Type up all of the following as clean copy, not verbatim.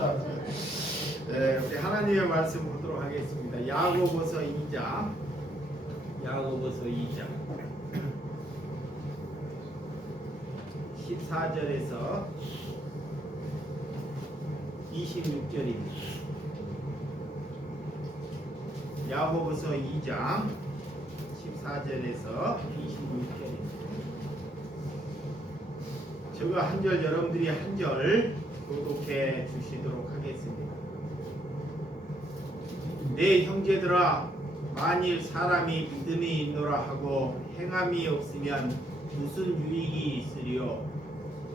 네, 우리 하나님의 말씀 보도록 하겠습니다. 야고보서 2장 14절에서 26절입니다. 야고보서 2장 14절에서 26절입니다. 제가 한 절, 여러분들이 한 절 교독해 주시도록 하겠습니다. 내 형제들아, 만일 사람이 믿음이 있노라 하고 행함이 없으면 무슨 유익이 있으리요?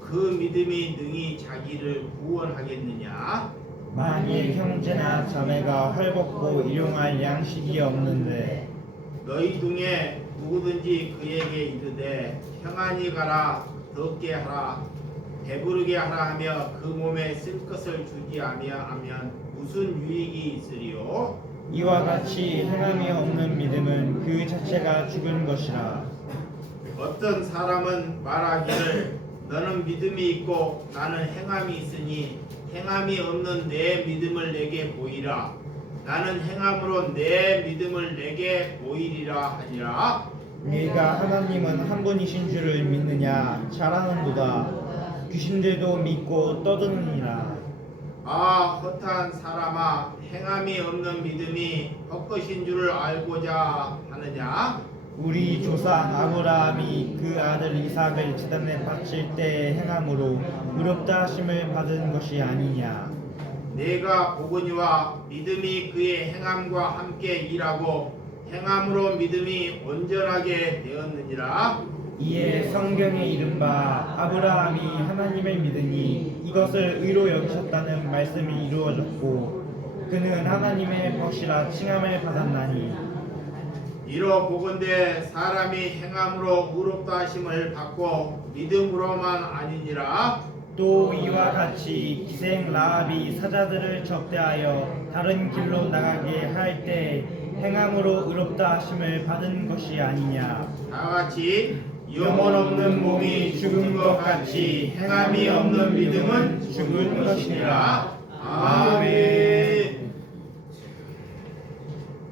그 믿음이 능히 자기를 구원하겠느냐? 만일 형제나 자매가 헐벗고 일용할 양식이 없는데 너희 중에 누구든지 그에게 이르되 평안히 가라, 덥게 하라, 배부르게 하라 하며 그 몸에 쓸 것을 주지 아니하면 무슨 유익이 있으리요? 이와 같이 행함이 없는 믿음은 그 자체가 죽은 것이라. 어떤 사람은 말하기를 너는 믿음이 있고 나는 행함이 있으니 행함이 없는 내 믿음을 내게 보이라. 나는 행함으로 내 믿음을 내게 보이리라 하니라. 네가 하나님은 한 분이신 줄을 믿느냐? 잘하는도다. 귀신들도 믿고 떠드느니라. 아, 허탄 사람아, 행함이 없는 믿음이 헛것인 줄을 알고자 하느냐? 우리 조상 아브라함이 그 아들 이삭을 제단에 바칠 때 행함으로 의롭다 하심을 받은 것이 아니냐? 내가 보거니와 믿음이 그의 행함과 함께 일하고 행함으로 믿음이 온전하게 되었느니라. 이에 성경에 이른바 아브라함이 하나님을 믿으니 이것을 의로 여기셨다는 말씀이 이루어졌고 그는 하나님의 것이라 칭함을 받았나니. 이로 보건대 사람이 행함으로 의롭다 하심을 받고 믿음으로만 아니니라. 또 이와 같이 기생 라합이 사자들을 적대하여 다른 길로 나가게 할 때 행함으로 의롭다 하심을 받은 것이 아니냐? 다같이 영혼 없는 몸이 죽은 것 같이 행함이 없는 믿음은 죽은 것이니라. 아멘.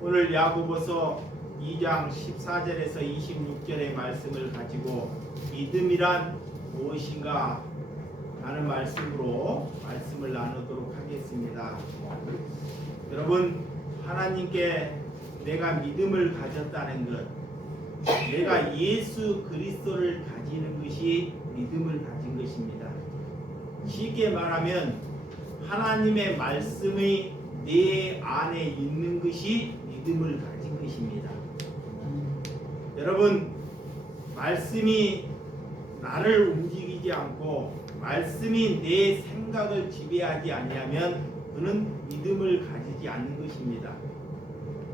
오늘 야고보서 2장 14절에서 26절의 말씀을 가지고 믿음이란 무엇인가 하는 말씀으로 말씀을 나누도록 하겠습니다. 여러분, 하나님께 내가 믿음을 가졌다는 것, 내가 예수 그리스도를 가지는 것이 믿음을 가진 것입니다. 쉽게 말하면 하나님의 말씀이 내 안에 있는 것이 믿음을 가진 것입니다. 여러분, 말씀이 나를 움직이지 않고 말씀이 내 생각을 지배하지 아니하면 그는 믿음을 가지지 않는 것입니다.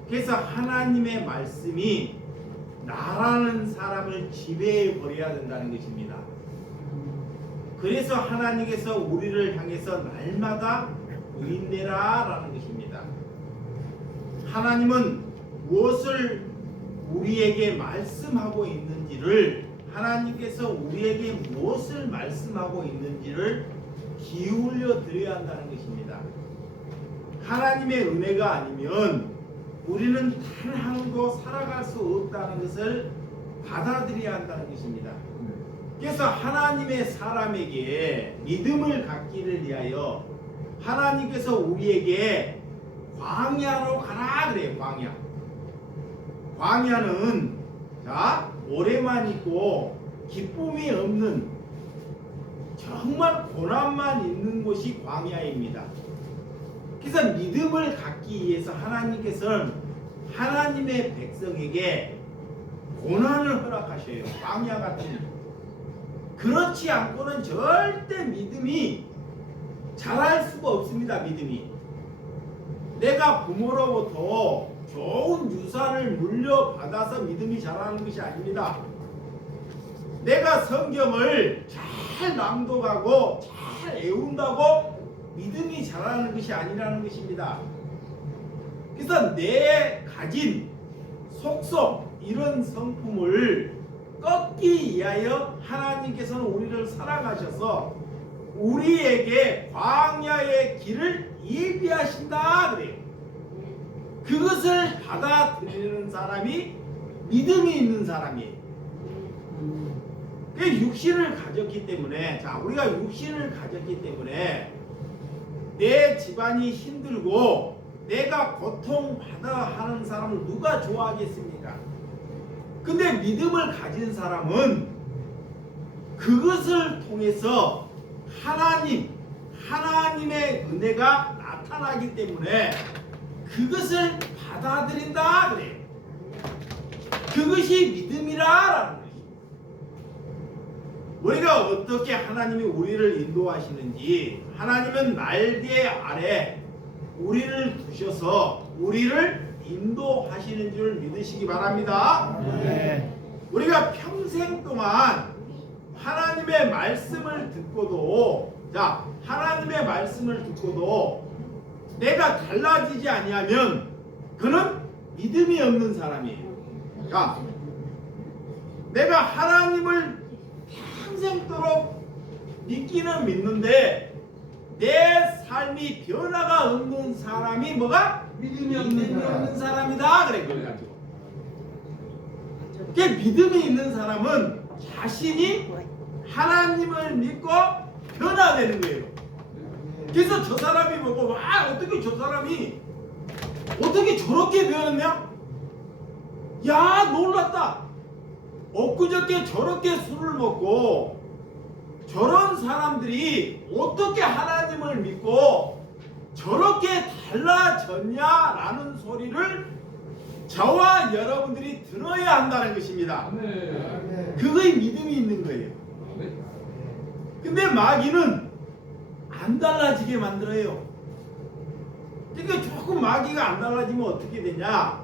그래서 하나님의 말씀이 나라는 사람을 지배해 버려야 된다는 것입니다. 그래서 하나님께서 우리를 향해서 날마다 의인되라 라는 것입니다. 하나님은 무엇을 우리에게 말씀하고 있는지를, 하나님께서 우리에게 무엇을 말씀하고 있는지를 기울여 드려야 한다는 것입니다. 하나님의 은혜가 아니면 우리는 단 하루도 살아갈 수 없다는 것을 받아들여야 한다는 것입니다. 그래서 하나님의 사람에게 믿음을 갖기를 위하여 하나님께서 우리에게 광야로 가라 그래요. 광야는 모래만 있고 기쁨이 없는 정말 고난만 있는 곳이 광야입니다. 그래서 믿음을 갖기 위해서 하나님께서는 하나님의 백성에게 고난을 허락하셔요. 광야 같은. 그렇지 않고는 절대 믿음이 자랄 수가 없습니다. 믿음이. 내가 부모로부터 좋은 유산을 물려받아서 믿음이 자라는 것이 아닙니다. 내가 성경을 잘 낭독하고 잘 외운다고 믿음이 자라는 것이 아니라는 것입니다. 그래서 내 가진 속성 이런 성품을 꺾기 위하여 하나님께서는 우리를 사랑하셔서 우리에게 광야의 길을 예비하신다 그래요. 그것을 받아들이는 사람이 믿음이 있는 사람이에요. 그 육신을 가졌기 때문에, 자, 우리가 육신을 가졌기 때문에 내 집안이 힘들고 내가 고통받아 하는 사람을 누가 좋아하겠습니까? 근데 믿음을 가진 사람은 그것을 통해서 하나님의 은혜가 나타나기 때문에 그것을 받아들인다 그래요. 그것이 믿음이라라는 것입니다. 우리가 어떻게 하나님이 우리를 인도하시는지, 하나님은 날개 아래 우리를 두셔서 우리를 인도하시는 줄 믿으시기 바랍니다. 네. 우리가 평생 동안 하나님의 말씀을 듣고도, 자, 하나님의 말씀을 듣고도 내가 달라지지 아니하면 그는 믿음이 없는 사람이에요. 자, 내가 하나님을 평생도록 믿기는 믿는데 내 삶이 변화가 없는 사람이 뭐가? 믿음이 없는 사람이다 그래. 그래가지고 그 믿음이 있는 사람은 자신이 하나님을 믿고 변화되는 거예요. 그래서 저 사람이 보고, 아, 어떻게 저 사람이 어떻게 저렇게 변했냐? 야, 놀랐다. 엊그저께 저렇게 술을 먹고 저런 사람들이 어떻게 하나님을 믿고 저렇게 달라졌냐라는 소리를 저와 여러분들이 들어야 한다는 것입니다. 그거의 믿음이 있는 거예요. 근데 마귀는 안 달라지게 만들어요. 그러니까 조금 마귀가 안 달라지면 어떻게 되냐?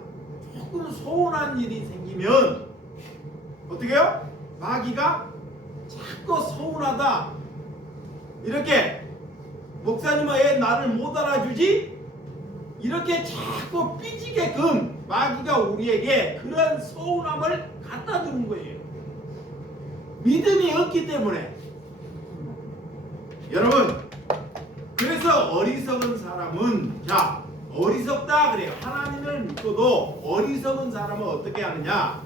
조금 서운한 일이 생기면 어떻게 해요? 마귀가 자꾸 서운하다, 이렇게 목사님은 왜 나를 못 알아주지? 이렇게 자꾸 삐지게끔 마귀가 우리에게 그런 서운함을 갖다 주는 거예요. 믿음이 없기 때문에. 여러분, 그래서 어리석은 사람은, 자, 어리석다 그래요. 하나님을 믿고도 어리석은 사람은 어떻게 하느냐?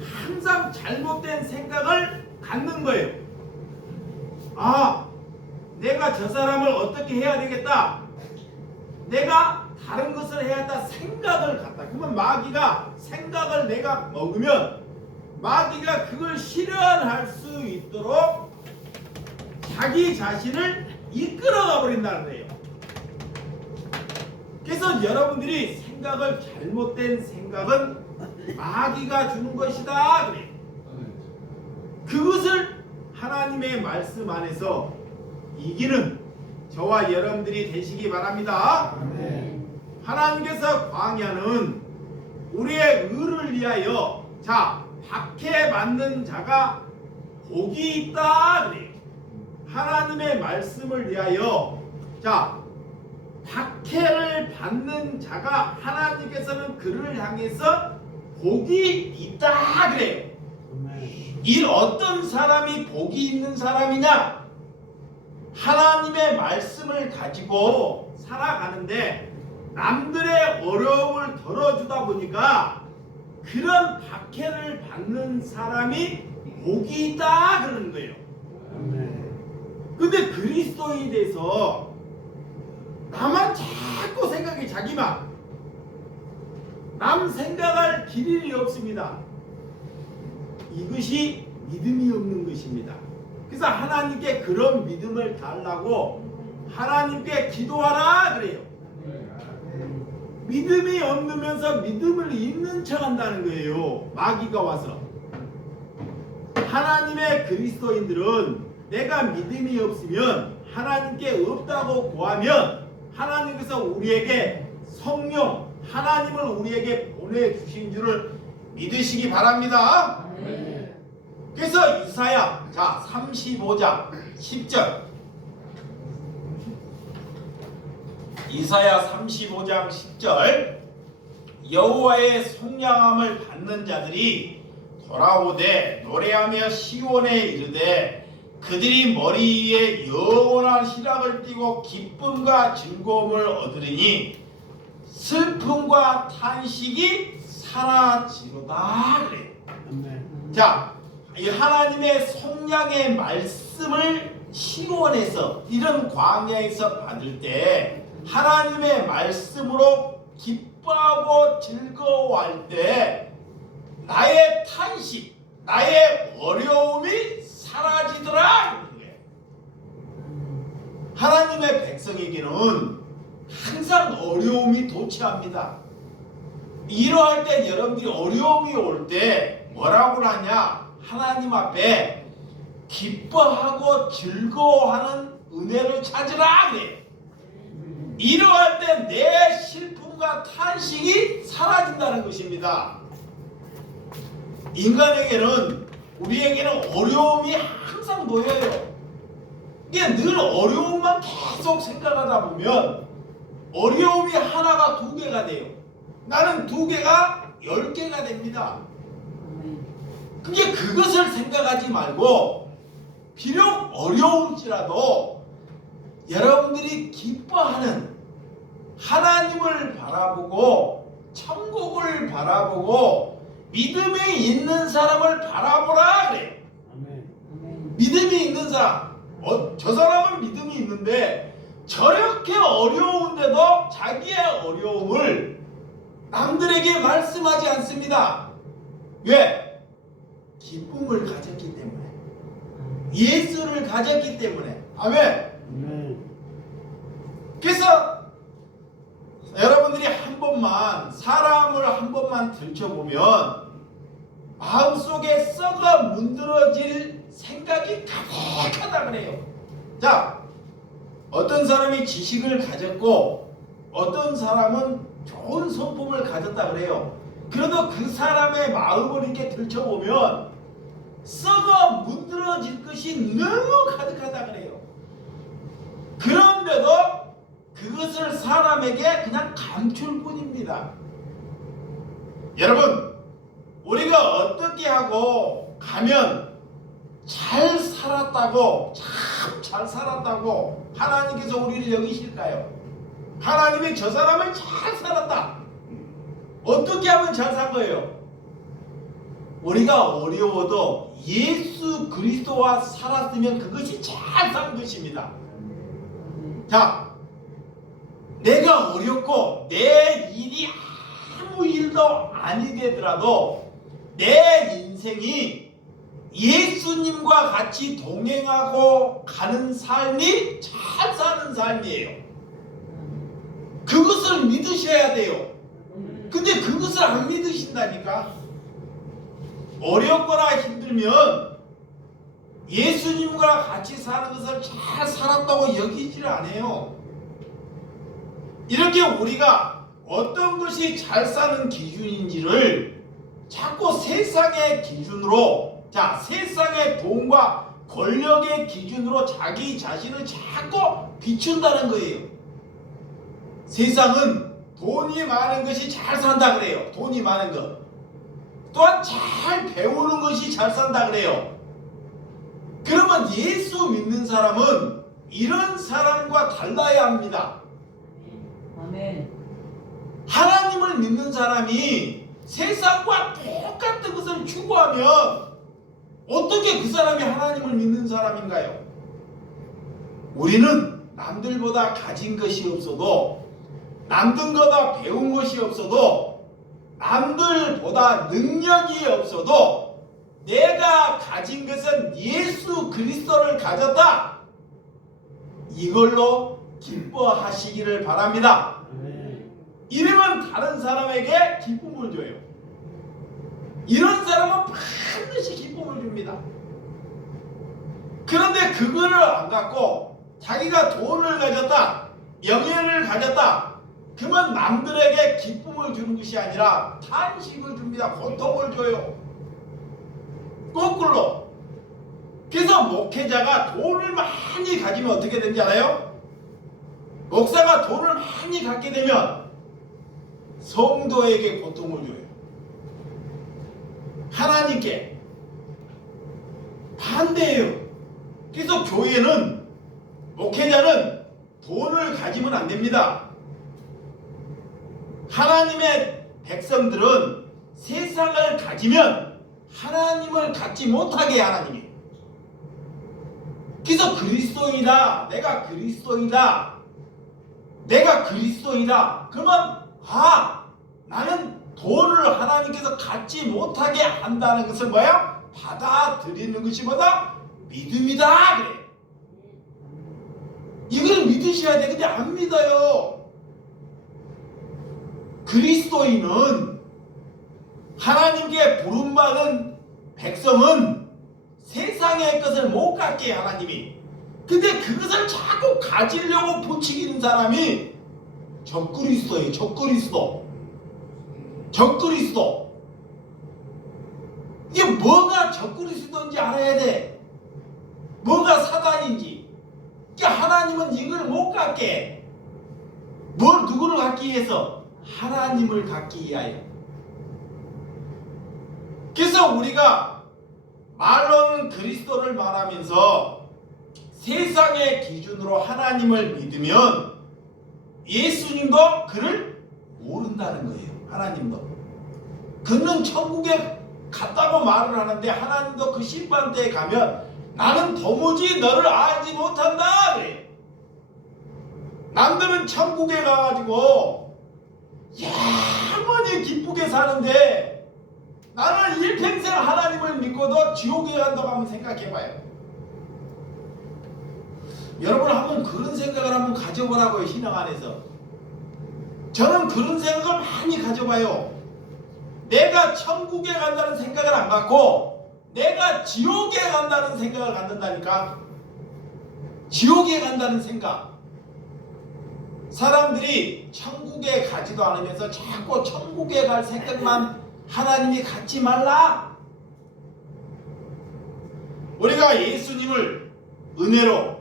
항상 잘못된 생각을 갖는 거예요. 아, 내가 저 사람을 어떻게 해야 되겠다, 내가 다른 것을 해야겠다 생각을 갖다. 그러면 마귀가 생각을 내가 먹으면 마귀가 그걸 실현할 수 있도록 자기 자신을 이끌어가 버린다는 거예요. 그래서 여러분들이 생각을, 잘못된 생각은 마귀가 주는 것이다 그래요. 그것을 하나님의 말씀 안에서 이기는 저와 여러분들이 되시기 바랍니다. 하나님께서 광야는 우리의 의를 위하여, 자, 박해 받는 자가 복이 있다 그래요. 하나님의 말씀을 위하여, 자, 박해를 받는 자가, 하나님께서는 그를 향해서 복이 있다 그래요. 이 어떤 사람이 복이 있는 사람이냐? 하나님의 말씀을 가지고 살아가는데 남들의 어려움을 덜어주다 보니까 그런 박해를 받는 사람이 복이 있다 그러는 거예요. 근데 그리스도인이 돼서 나만 자꾸 생각이, 자기만, 남 생각할 길이 없습니다. 이것이 믿음이 없는 것입니다. 그래서 하나님께 그런 믿음을 달라고 하나님께 기도하라 그래요. 믿음이 없으면서 믿음을 있는 척 한다는 거예요. 마귀가 와서. 하나님의 그리스도인들은 내가 믿음이 없으면, 하나님께 없다고 구하면 하나님께서 우리에게 성령, 하나님을 우리에게 보내주신 줄을 믿으시기 바랍니다. 그래서 이사야, 자, 35장 10절, 이사야 35장 10절, 여호와의 속량함을 받는 자들이 돌아오되 노래하며 시온에 이르되 그들이 머리에 영원한 희락을 띠고 기쁨과 즐거움을 얻으리니 슬픔과 탄식이 사라지로다 그래. 자, 이 하나님의 속량의 말씀을 시온에서 이런 광야에서 받을 때 하나님의 말씀으로 기뻐하고 즐거워할 때 나의 탄식, 나의 어려움이 사라지더라. 하나님의 백성에게는 항상 어려움이 도취합니다. 이러할 때 여러분들이 어려움이 올 때 뭐라고 하냐? 하나님 앞에 기뻐하고 즐거워하는 은혜를 찾으라 그래. 이러할 때 내 슬픔과 탄식이 사라진다는 것입니다. 인간에게는 우리에게는 어려움이 항상 보여요. 이게 늘 어려움만 계속 생각하다 보면 어려움이 하나가 2개가 돼요. 나는 2개가 10개가 됩니다. 근데 그것을 생각하지 말고 비록 어려울지라도 여러분들이 기뻐하는 하나님을 바라보고 천국을 바라보고 믿음이 있는 사람을 바라보라 그래. 믿음이 있는 사람. 저 사람은 믿음이 있는데 저렇게 어려운데도 자기의 어려움을 남들에게 말씀하지 않습니다. 왜? 기쁨을 가졌기 때문에. 예수를 가졌기 때문에. 아멘. 그래서 여러분들이 사람을 한 번만 들춰보면 마음속에 썩어 문드러질 생각이 가득하다 그래요. 자, 어떤 사람이 지식을 가졌고 어떤 사람은 좋은 성품을 가졌다 그래요. 그래도 그 사람의 마음을 이렇게 들춰보면 썩어 문드러질 것이 너무 가득하다 그래요. 그런데도 그것을 사람에게 그냥 감출 뿐입니다. 여러분, 우리가 어떻게 하고 가면 잘 살았다고, 참 잘 살았다고 하나님께서 우리를 여기실까요? 하나님이 저 사람을 잘 살았다. 어떻게 하면 잘 산 거예요? 우리가 어려워도 예수 그리스도와 살았으면 그것이 잘 산 것입니다. 자, 내가 어렵고 내 일이 아무 일도 아니 되더라도 내 인생이 예수님과 같이 동행하고 가는 삶이 잘 사는 삶이에요. 그것을 믿으셔야 돼요. 근데 그것을 안 믿으신다니까. 어렵거나 힘들면 예수님과 같이 사는 것을 잘 살았다고 여기지를 않아요. 이렇게 우리가 어떤 것이 잘 사는 기준인지를 자꾸 세상의 기준으로, 자, 세상의 돈과 권력의 기준으로 자기 자신을 자꾸 비춘다는 거예요. 세상은 돈이 많은 것이 잘 산다 그래요. 돈이 많은 것. 또한 잘 배우는 것이 잘 산다 그래요. 그러면 예수 믿는 사람은 이런 사람과 달라야 합니다. 아멘. 하나님을 믿는 사람이 세상과 똑같은 것을 추구하면 어떻게 그 사람이 하나님을 믿는 사람인가요? 우리는 남들보다 가진 것이 없어도, 남들보다 배운 것이 없어도, 남들보다 능력이 없어도 내가 가진 것은 예수 그리스도를 가졌다. 이걸로 기뻐하시기를 바랍니다. 이러면 다른 사람에게 기쁨을 줘요. 이런 사람은 반드시 기쁨을 줍니다. 그런데 그거를 안 갖고 자기가 돈을 가졌다, 명예를 가졌다, 그러면 남들에게 기쁨을 주는 것이 아니라 탄식을 줍니다. 고통을 줘요. 거꾸로. 그래서 목회자가 돈을 많이 가지면 어떻게 되는지 알아요? 목사가 돈을 많이 갖게 되면 성도에게 고통을 줘요. 하나님께 반대예요. 그래서 교회는, 목회자는 돈을 가지면 안 됩니다. 하나님의 백성들은 세상을 가지면 하나님을 갖지 못하게 하나님이. 그래서 그리스도인이다, 내가 그리스도인이다, 내가 그리스도인이다, 그러면 나는 돈을 하나님께서 갖지 못하게 한다는 것은 뭐야? 받아들이는 것이 뭐다? 믿음이다 그래. 이걸 믿으셔야 돼. 근데 안 믿어요. 그리스도인은, 하나님께 부름받은 백성은 세상의 것을 못 갖게 해 하나님이. 근데 그것을 자꾸 가지려고 부추기는 사람이 적그리스도예요. 적그리스도. 이게 뭐가 적그리스도인지 알아야 돼. 뭐가 사단인지. 그러니까 하나님은 이걸 못 갖게 해. 누구를 갖기 위해서? 하나님을 갖기 위하여. 그래서 우리가 말로는 그리스도를 말하면서 세상의 기준으로 하나님을 믿으면 예수님도 그를 모른다는 거예요. 하나님도. 그는 천국에 갔다고 말을 하는데 하나님도 그 심판대에 가면 나는 도무지 너를 알지 못한다 그래요. 남들은 천국에 가가지고 영원히 기쁘게 사는데 나는 일평생 하나님을 믿고도 지옥에 간다고 한번 생각해봐요. 여러분 한번 그런 생각을 한번 가져보라고요. 신앙 안에서. 저는 그런 생각을 많이 가져봐요. 내가 천국에 간다는 생각을 안 갖고 내가 지옥에 간다는 생각을 갖는다니까. 지옥에 간다는 생각. 사람들이 천국에 가지도 않으면서 자꾸 천국에 갈 생각만 하나님이 갖지 말라. 우리가 예수님을 은혜로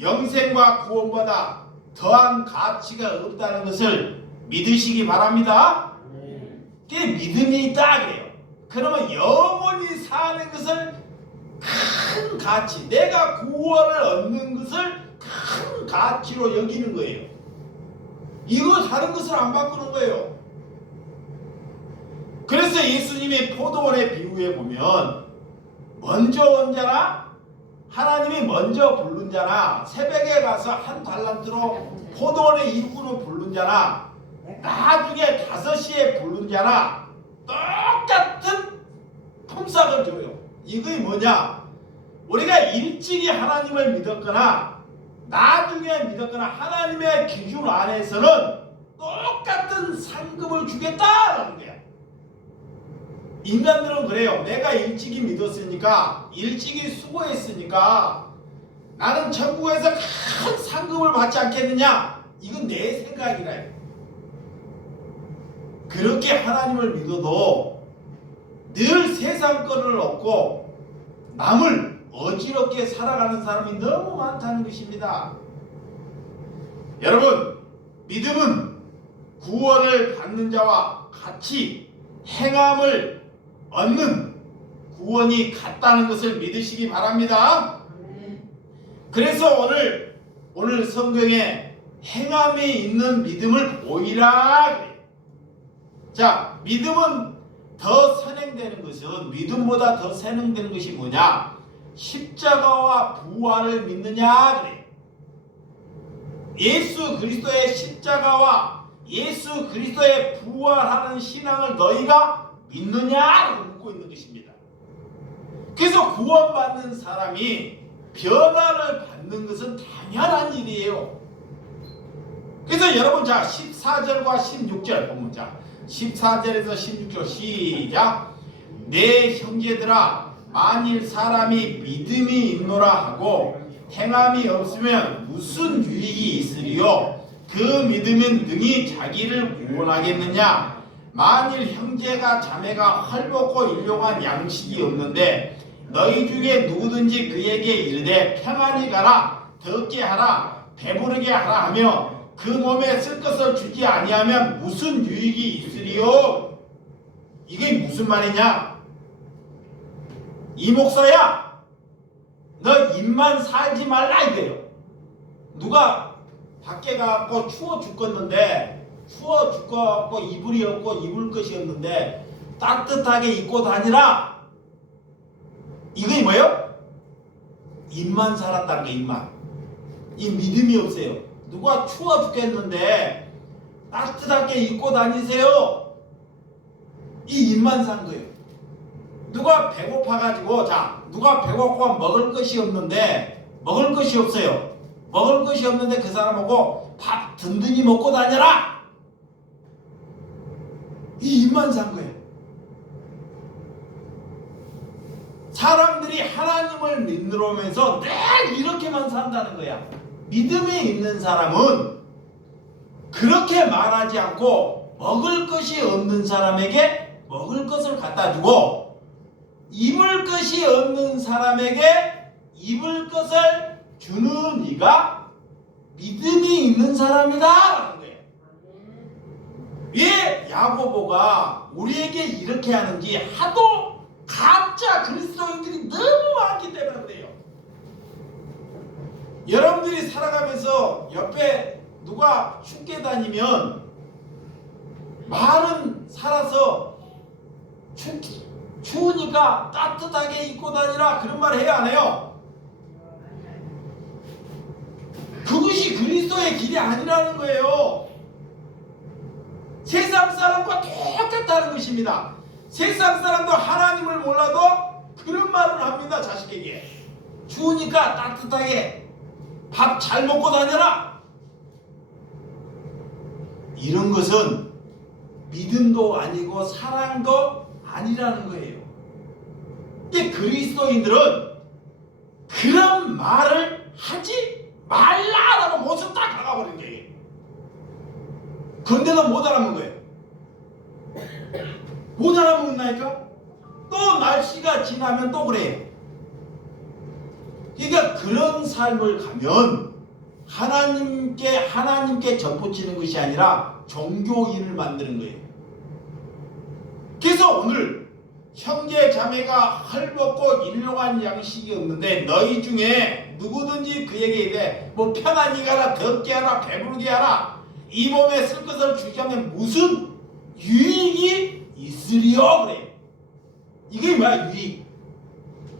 영생과 구원보다 더한 가치가 없다는 것을 믿으시기 바랍니다. 그게 믿음이 있다 그래요. 그러면 영원히 사는 것을 큰 가치, 내가 구원을 얻는 것을 큰 가치로 여기는 거예요. 이거 다른 것을 안 바꾸는 거예요. 그래서 예수님의 포도원의 비유에 보면 먼저 온 자나 하나님이 먼저 부른 자나 새벽에 가서 한 달란트로 포도원의 일꾼을 부른 자나 나중에 5시에 부른 자나 똑같은 품삯을 줘요. 이게 뭐냐? 우리가 일찍이 하나님을 믿었거나 나중에 믿었거나 하나님의 기준 안에서는 똑같은 상급을 주겠다라는 거야. 인간들은 그래요. 내가 일찍이 믿었으니까, 일찍이 수고했으니까 나는 천국에서 큰 상급을 받지 않겠느냐? 이건 내 생각이라요. 그렇게 하나님을 믿어도 늘 세상 거를 얻고 남을 어지럽게 살아가는 사람이 너무 많다는 것입니다. 여러분, 믿음은 구원을 받는 자와 같이 행함을 얻는 구원이 같다는 것을 믿으시기 바랍니다. 그래서 오늘 성경에 행함에 있는 믿음을 보이라 그래요. 자, 믿음은 더 선행되는 것은, 믿음보다 더 선행되는 것이 뭐냐? 십자가와 부활을 믿느냐 그래. 예수 그리스도의 십자가와 예수 그리스도의 부활하는 신앙을 너희가 믿느냐라고 묻고 있는 것입니다. 그래서 구원받는 사람이 변화를 받는 것은 당연한 일이에요. 그래서 여러분, 자 14절과 16절 보면, 자 14절에서 16절 시작. 내 형제들아, 만일 사람이 믿음이 있노라 하고 행함이 없으면 무슨 유익이 있으리요? 그 믿음은 능히 자기를 구원하겠느냐? 만일 형제가 자매가 헐벗고 일용한 양식이 없는데 너희 중에 누구든지 그에게 이르되 평안히 가라, 덥게 하라, 배부르게 하라 하며 그 몸에 쓸 것을 주지 아니하면 무슨 유익이 있으리요? 이게 무슨 말이냐? 이 목사야, 너 입만 살지 말라 이거예요. 누가 밖에 가고 추워 죽겠는데 추워 죽고 이불이 없고 입을 것이 없는데 따뜻하게 입고 다니라. 이게 뭐예요? 입만 살았다는 게 입만. 이 믿음이 없어요. 누가 추워 죽겠는데 따뜻하게 입고 다니세요. 이 입만 산 거예요. 누가 배고파가지고 누가 배고파 먹을 것이 없는데 먹을 것이 없어요. 먹을 것이 없는데 그 사람하고 밥 든든히 먹고 다녀라. 이 입만 산 거예요. 사람들이 하나님을 믿으면서 늘 이렇게만 산다는 거야. 믿음이 있는 사람은 그렇게 말하지 않고 먹을 것이 없는 사람에게 먹을 것을 갖다 주고 입을 것이 없는 사람에게 입을 것을 주는 이가 믿음이 있는 사람이다 라는 거예요. 왜 야고보가 우리에게 이렇게 하는지 하도 가짜 그리스도인들이 너무 많기 때문에 그래요. 여러분들이 살아가면서 옆에 누가 춥게 다니면 말은 살아서 추우니까 따뜻하게 입고 다니라 그런 말 해야 안 해요? 그것이 그리스도의 길이 아니라는 거예요. 세상 사람과 똑같다는 것입니다. 세상 사람도 하나님을 몰라도 그런 말을 합니다. 자식에게 추우니까 따뜻하게 밥 잘 먹고 다녀라. 이런 것은 믿음도 아니고 사랑도 아니라는 거예요. 이 그리스도인들은 그런 말을 하지 말라라고 모습 딱 박아버린 거예요. 그런데도 못 알아먹은 거예요. 못 알아먹는다니까? 또 날씨가 지나면 또 그래요. 그러니까 그런 삶을 가면 하나님께 접붙이는 것이 아니라 종교인을 만드는 거예요. 그래서 오늘 형제 자매가 헐벗고 일용할 양식이 없는데 너희 중에 누구든지 그에게 이래 뭐 편안히 가라 덥게 하라 배부르게 하라 이 몸에 쓸 것을 주지 않으면 무슨 유익이 있으리요 그래. 이게 뭐야 유익.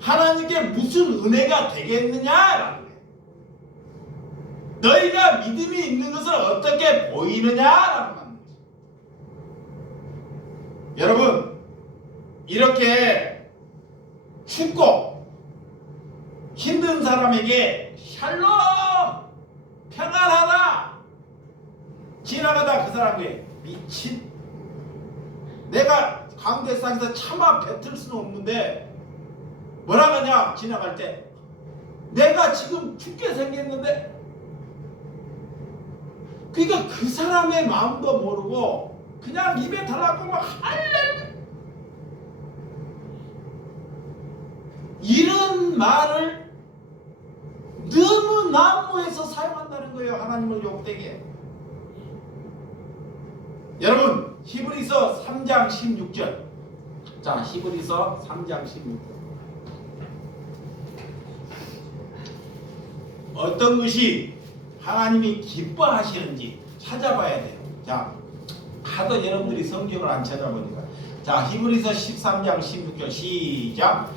하나님께 무슨 은혜가 되겠느냐라는 거예요. 너희가 믿음이 있는 것을 어떻게 보이느냐라는 거예요. 여러분 이렇게 춥고 힘든 사람에게 샬롬 평안하다 지나가다 그 사람에게 미친 내가 강대상에서 차마 뱉을 수는 없는데 뭐라 하냐 지나갈 때 내가 지금 죽게 생겼는데 그러니까 그 사람의 마음도 모르고 그냥 입에 달라고 막 할래 이런 말을 너무 난무해서 사용한다는 거예요. 하나님을 욕되게. 여러분 히브리서 3장 16절 자 히브리서 3장 16절 어떤 것이 하나님이 기뻐하시는지 찾아봐야 돼요. 자, 하도 여러분들이 성경을 안 찾아보니까 자 히브리서 13장 16절 시작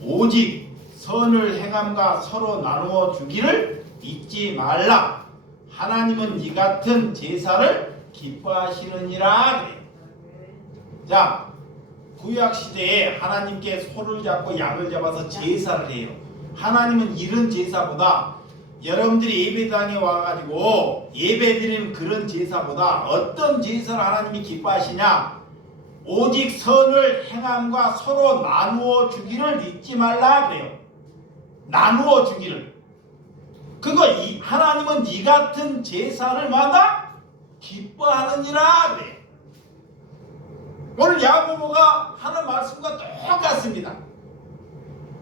오직 선을 행함과 서로 나누어 주기를 잊지 말라. 하나님은 이 같은 제사를 기뻐하시느니라 그래. 자 구약시대에 하나님께 소를 잡고 양을 잡아서 제사를 해요. 하나님은 이런 제사보다 여러분들이 예배당에 와가지고 예배드리는 그런 제사보다 어떤 제사를 하나님이 기뻐하시냐 오직 선을 행함과 서로 나누어 주기를 잊지 말라 그래요. 나누어 주기를 그거 하나님은 이 같은 제사를 마다 기뻐하느니라 그래. 오늘 야고보가 하는 말씀과 똑같습니다.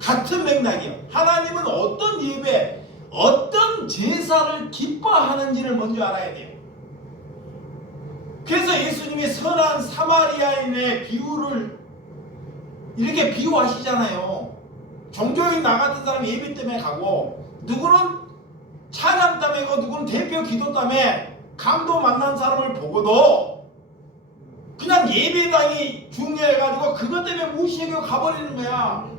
같은 맥락이에요. 하나님은 어떤 예배 어떤 제사를 기뻐하는지를 먼저 알아야 돼요. 그래서 예수님이 선한 사마리아인의 비유를 이렇게 비유하시잖아요. 종교인 나갔던 사람 예배 때문에 가고, 누구는 찬양 때문에 가고, 누구는 대표 기도 때문에 강도 만난 사람을 보고도 그냥 예배당이 중요해가지고 그것 때문에 무시하고 가버리는 거야.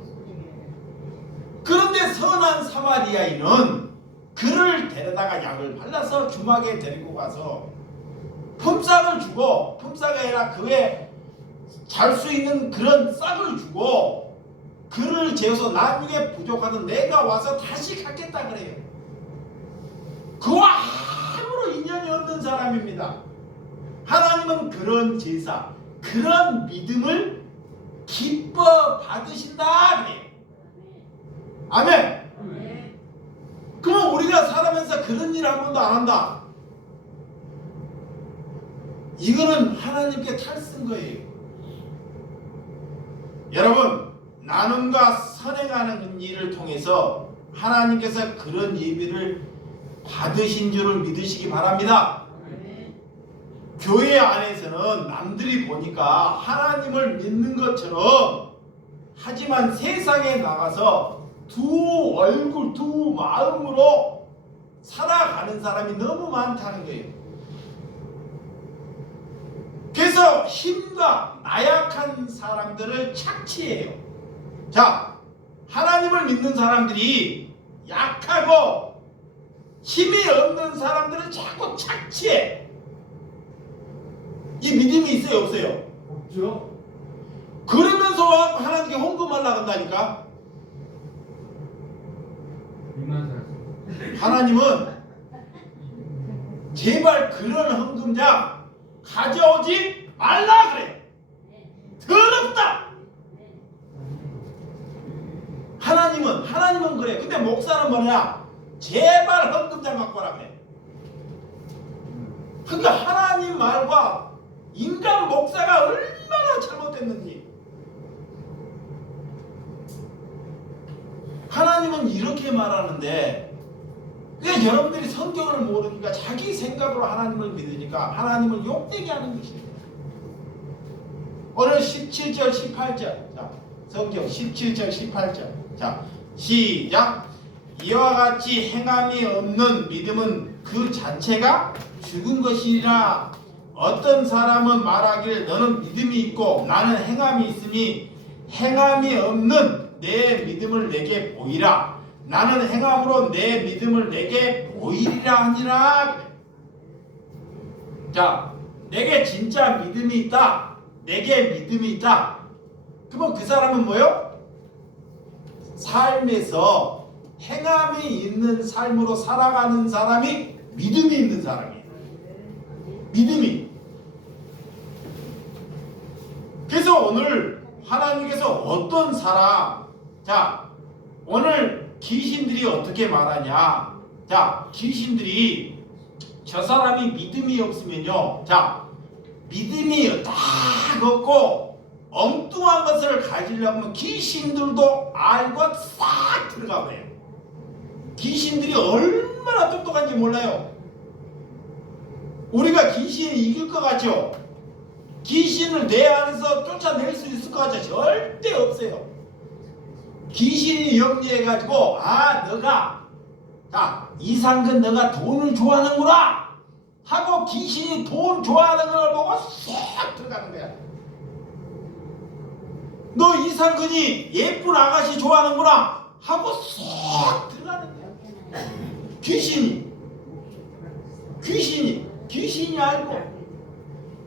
그런데 선한 사마리아인은 그를 데려다가 약을 발라서 주막에 데리고 가서 품삯을 주고, 품삯이 아니라 그에 잘 수 있는 그런 싹을 주고 그를 재워서 나중에 부족하던 내가 와서 다시 갖겠다 그래요. 그와 아무런 인연이 없는 사람입니다. 하나님은 그런 제사, 그런 믿음을 기뻐 받으신다 그래요. 아멘. 그럼 우리가 살아면서 그런 일 한 번도 안 한다. 이거는 하나님께 탈쓴 거예요. 여러분, 나눔과 선행하는 일을 통해서 하나님께서 그런 예비를 받으신 줄을 믿으시기 바랍니다. 교회 안에서는 남들이 보니까 하나님을 믿는 것처럼, 하지만 세상에 나가서 두 얼굴, 두 마음으로 살아가는 사람이 너무 많다는 거예요. 그래서 힘과 나약한 사람들을 착취해요. 자, 하나님을 믿는 사람들이 약하고 힘이 없는 사람들은 자꾸 착취해. 이 믿음이 있어요, 없어요? 없죠? 그러면서 하나님께 헌금하려고 한다니까. 하나님은 제발 그런 헌금자 가져오지 말라 그래. 더럽다. 하나님은 그래. 근데 목사는 뭐냐? 제발 헌금자 갖고 오라 그래. 그러니까 하나님 말과 인간 목사가 얼마나 잘못됐는지. 하나님은 이렇게 말하는데, 왜 여러분들이 성경을 모르니까 자기 생각으로 하나님을 믿으니까 하나님을 욕되게 하는 것입니다. 오늘 17절 18절, 자, 성경 17절 18절, 자, 시작. 이와 같이 행함이 없는 믿음은 그 자체가 죽은 것이라. 어떤 사람은 말하기를 너는 믿음이 있고 나는 행함이 있으니 행함이 없는 내 믿음을 내게 보이라. 나는 행함으로 내 믿음을 내게 보이리라 하니라. 자, 내게 진짜 믿음이 있다. 내게 믿음이 있다. 그러면 그 사람은 뭐요? 삶에서 행함이 있는 삶으로 살아가는 사람이 믿음이 있는 사람이에요. 믿음이. 그래서 오늘 하나님께서 어떤 사람, 자, 오늘 귀신들이 어떻게 말하냐? 자, 귀신들이 저 사람이 믿음이 없으면요, 자, 믿음이 딱 없고 엉뚱한 것을 가지려면 귀신들도 알고 싹 들어가 버려요. 귀신들이 얼마나 똑똑한지 몰라요. 우리가 귀신이 이길 것 같죠? 귀신을 내 안에서 쫓아낼 수 있을 것 같죠? 절대 없어요. 귀신이 염려해가지고, 아, 너가, 자, 이상근 너가 돈을 좋아하는구나 하고 귀신이 돈 좋아하는 걸 보고 쏙 들어가는 거야. 너 이상근이 예쁜 아가씨 좋아하는구나 하고 쏙 들어가는 거야. 귀신이 알고.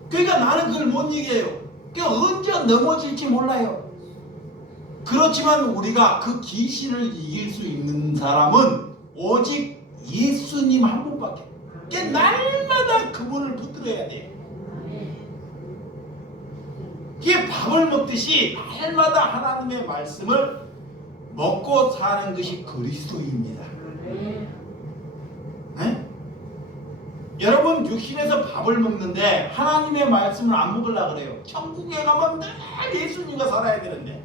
그러니까 나는 그걸 못 이겨요. 그러니까 언제 넘어질지 몰라요. 그렇지만 우리가 그 귀신을 이길 수 있는 사람은 오직 예수님 한 분밖에. 그러니까 날마다 그분을 붙들어야 돼. 이게 밥을 먹듯이 날마다 하나님의 말씀을 먹고 사는 것이 그리스도입니다. 네? 여러분 육신에서 밥을 먹는데 하나님의 말씀을 안 먹으려고 그래요. 천국에 가면 늘 예수님과 살아야 되는데,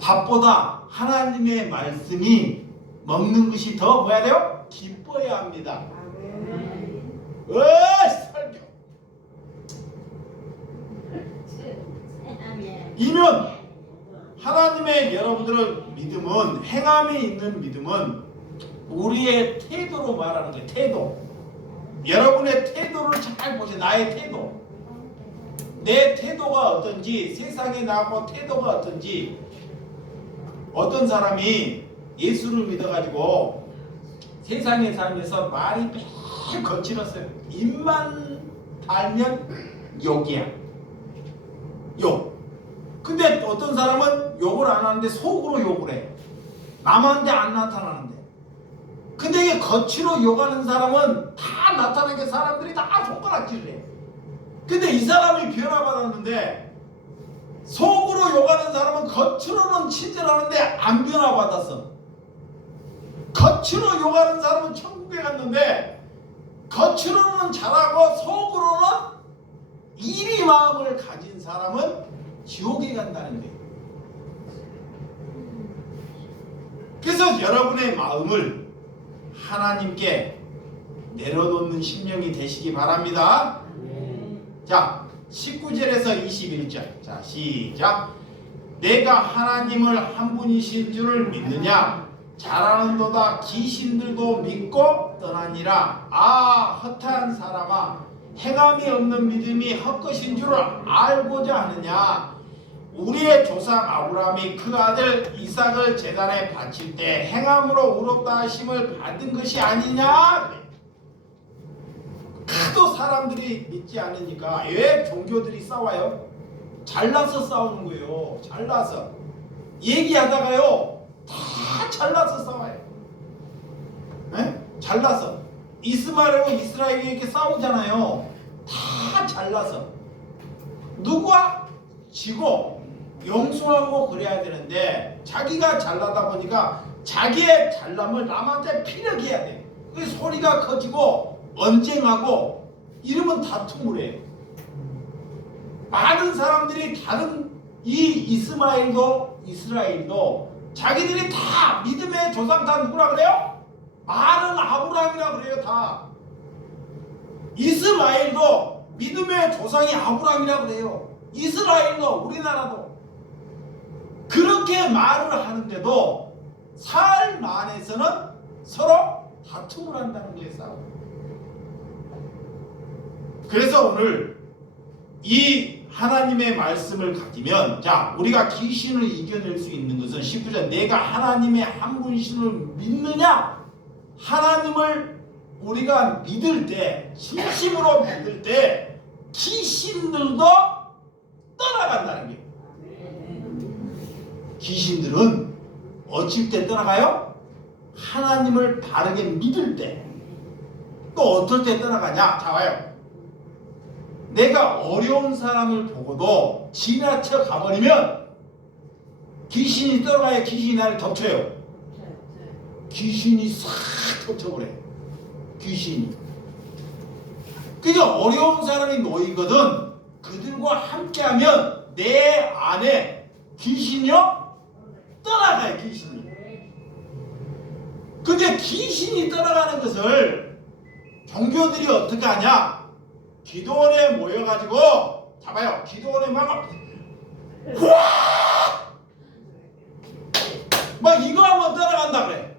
밥보다 하나님의 말씀이 먹는 것이 더 뭐야 돼요? 기뻐야 합니다. 설교. 이면 하나님의 여러분 여러분들은 믿음은 행함이 있는 믿음은 우리의 태도로 말하는 거예요. 태도. 여러분의 태도를 잘 보세요. 나의 태도. 내 태도가 어떤지, 세상에 나하고 태도가 어떤지. 어떤 사람이 예수를 믿어가지고 세상에 살면서 말이 매일 거칠었어요. 입만 달면 욕이야. 욕. 근데 어떤 사람은 욕을 안 하는데 속으로 욕을 해. 남한테 안 나타나는데. 근데 이게 거칠어 욕하는 사람은 다 나타나게 사람들이 다 손가락질을 해. 근데 이 사람이 변화받았는데 속으로 욕하는 사람은 겉으로는 친절하는데 안 변화받았어. 겉으로 욕하는 사람은 천국에 갔는데 겉으로는 잘하고 속으로는 이리 마음을 가진 사람은 지옥에 간다는 거예요. 그래서 여러분의 마음을 하나님께 내려놓는 심령이 되시기 바랍니다. 자, 19절에서 21절. 자, 시작. 내가 하나님을 한 분이신 줄을 믿느냐? 잘하는도다 귀신들도 믿고 떠나니라. 아, 허탄 사람아, 행함이 없는 믿음이 헛것인 줄을 알고자 하느냐? 우리의 조상 아브라함이 그 아들 이삭을 제단에 바칠 때 행함으로 의롭다 하심을 받은 것이 아니냐? 하도 사람들이 믿지 않으니까 왜 종교들이 싸워요? 잘나서 싸우는 거예요. 잘나서 얘기하다가요 다 잘나서 싸워요. 네? 잘나서 이스마엘하고 이스라엘이 이렇게 싸우잖아요. 다 잘나서 누구와 지고 용서하고 그래야 되는데 자기가 잘나다 보니까 자기의 잘남을 남한테 피력해야 돼. 그 소리가 커지고 언쟁하고 이러면 다툼을 해요. 많은 사람들이 다른 이 이스마엘도 이스라엘도 자기들이 다 믿음의 조상 다 누구라 그래요? 말은 아브라함이라 그래요. 다 이스마엘도 믿음의 조상이 아브라함이라 그래요. 이스라엘도 우리나라도 그렇게 말을 하는데도 삶 안에서는 서로 다툼을 한다는 거예요. 싸움. 그래서 오늘 이 하나님의 말씀을 가지면 자 우리가 귀신을 이겨낼 수 있는 것은 19절 내가 하나님의 한 분이신을 믿느냐? 하나님을 우리가 믿을 때 진심으로 믿을 때 귀신들도 떠나간다는 게 귀신들은 어쩔 때 떠나가요? 하나님을 바르게 믿을 때. 또 어떨 때 떠나가냐? 자 와요. 내가 어려운 사람을 보고도 지나쳐 가버리면 귀신이 떠나가야 귀신이 나를 덮쳐요. 귀신이 싹 덮쳐버려. 귀신이. 그러니까 어려운 사람이 모이거든 그들과 함께하면 내 안에 귀신이요? 떠나가요. 귀신이. 근데 귀신이 떠나가는 것을 종교들이 어떻게 하냐? 기도원에 모여가지고 잡아요. 기도원에 막 이거 하면 떠나간다 그래.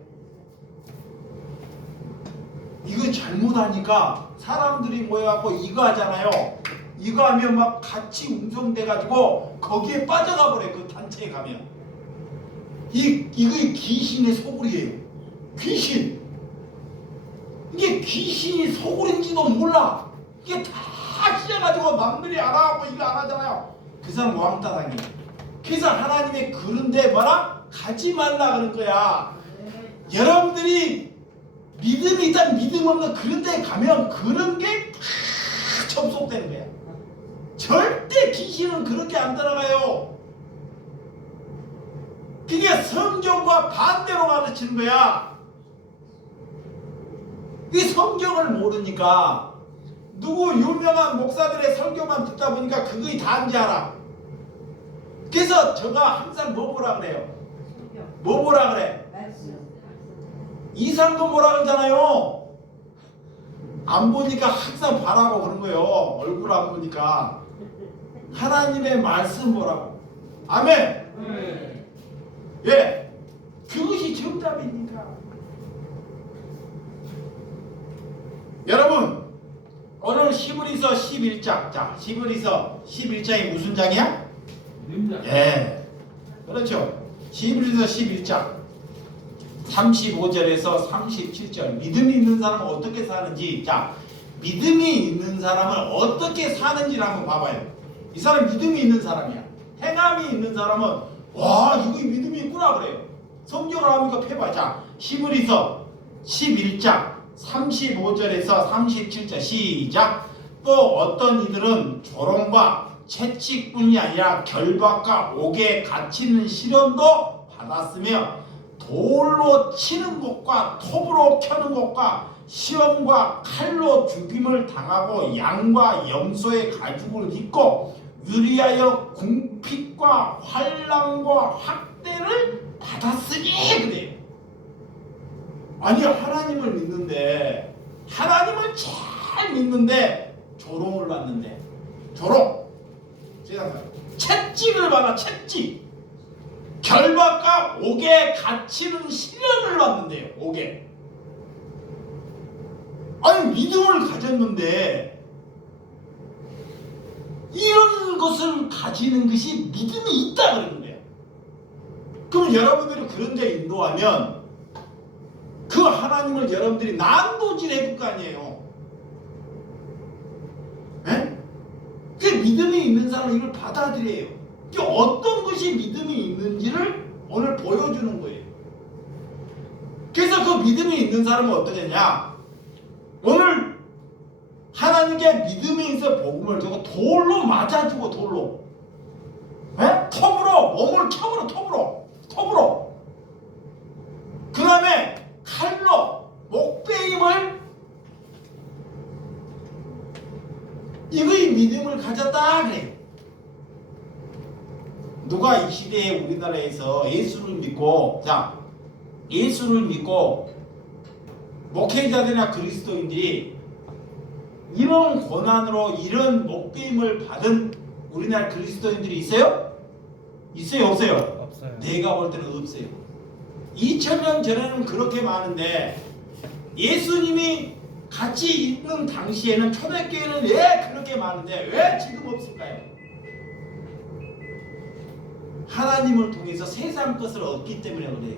이거 잘못하니까 사람들이 모여갖고 이거 하잖아요. 이거 하면 막 같이 웅성돼가지고 거기에 빠져가 버려. 그 단체에 가면 이거 귀신의 소굴이에요. 귀신. 이게 귀신이 소굴인지도 몰라. 이게 다 씌어가지고 남들이 알아갖고 이거 안 하잖아요. 그 사람 왕따 당해. 그래서 하나님의 그런데 뭐라? 가지 말라 그런 거야. 여러분들이 믿음이 있다 믿음 없는 그런 데 가면 그런 게 다 접속되는 거야. 절대 귀신은 그렇게 안 들어가요. 그게 성경과 반대로 가르치는 거야. 이 성경을 모르니까 누구 유명한 목사들의 설교만 듣다 보니까 그거이 다인지 알아. 그래서 제가 항상 뭐 보라 그래요? 뭐 보라 그래? 이상도 보라 그러잖아요. 안 보니까 항상 바라고 그런 거예요. 얼굴 안 보니까. 하나님의 말씀 보라고. 아멘. 예, 그것이 정답입니다. 여러분, 오늘 히브리서 11장. 자, 히브리서 11장이 무슨 장이야? 예, 그렇죠. 히브리서 11장 35절에서 37절. 믿음이 있는 사람은 어떻게 사는지. 자, 믿음이 있는 사람은 어떻게 사는지를 한번 봐봐요. 이 사람 믿음이 있는 사람이야. 행함이 있는 사람은 와, 이거 믿음이 있구나 그래요. 성경을 하니까 펴봐. 자, 히브리서 11장 35절에서 37절 시작. 또 어떤 이들은 조롱과 채찍뿐이 아니라 결박과 옥에 갇히는 시련도 받았으며 돌로 치는 것과 톱으로 켜는 것과 시험과 칼로 죽임을 당하고 양과 염소의 가죽을 입고 유리하여 궁핍과 환난과 학대를 받았으니 그래요. 아니, 하나님을 믿는데, 하나님을 잘 믿는데 조롱을 받는데, 조롱, 채찍을 받아. 채찍, 결박과 옥에 갇히는 시련을 받는데요. 옥에. 아니, 믿음을 가졌는데 이런 것을 가지는 것이 믿음이 있다 그러는 거예요. 그럼 여러분들이 그런 데 인도하면 그 하나님을 여러분들이 난도질해 줄 거 아니에요. 예? 그 믿음이 있는 사람은 이걸 받아들여요. 어떤 것이 믿음이 있는지를 오늘 보여주는 거예요. 그래서 그 믿음이 있는 사람은 어떻게 되냐? 오늘 하나님께 믿음이 있어 복음을 주고 돌로 맞아주고, 돌로, 예? 톱으로 몸을 켜버려. 톱으로. 그 다음에 칼로 목베임을, 이거의 믿음을 가졌다 그래요. 누가 이 시대에 우리나라에서 예수를 믿고, 자, 예수를 믿고 목회자들이나 그리스도인들이 이런 고난으로 이런 목베임을 받은 우리나라 그리스도인들이 있어요? 있어요? 없어요? 없어요. 내가 볼 때는 없어요. 2000년 전에는 그렇게 많은데 예수님이 같이 있는 당시에는 초대교회는 왜 그렇게 많은데 왜 지금 없을까요? 하나님을 통해서 세상 것을 얻기 때문에 그래요.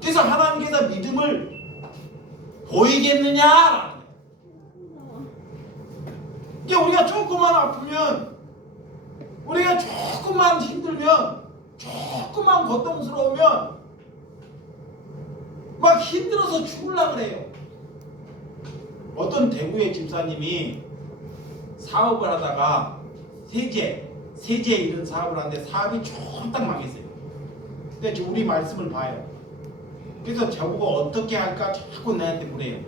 그래서 하나님께서 믿음을 보이겠느냐? 이게 우리가 조금만 아프면, 우리가 조금만 힘들면, 조금만 고통스러우면 막 힘들어서 죽으려고 그래요. 어떤 대구의 집사님이 사업을 하다가 세제 이런 사업을 하는데 사업이 쫄딱 망했어요. 근데 우리 말씀을 봐요. 그래서 저보고 어떻게 할까 자꾸 나한테 그래요.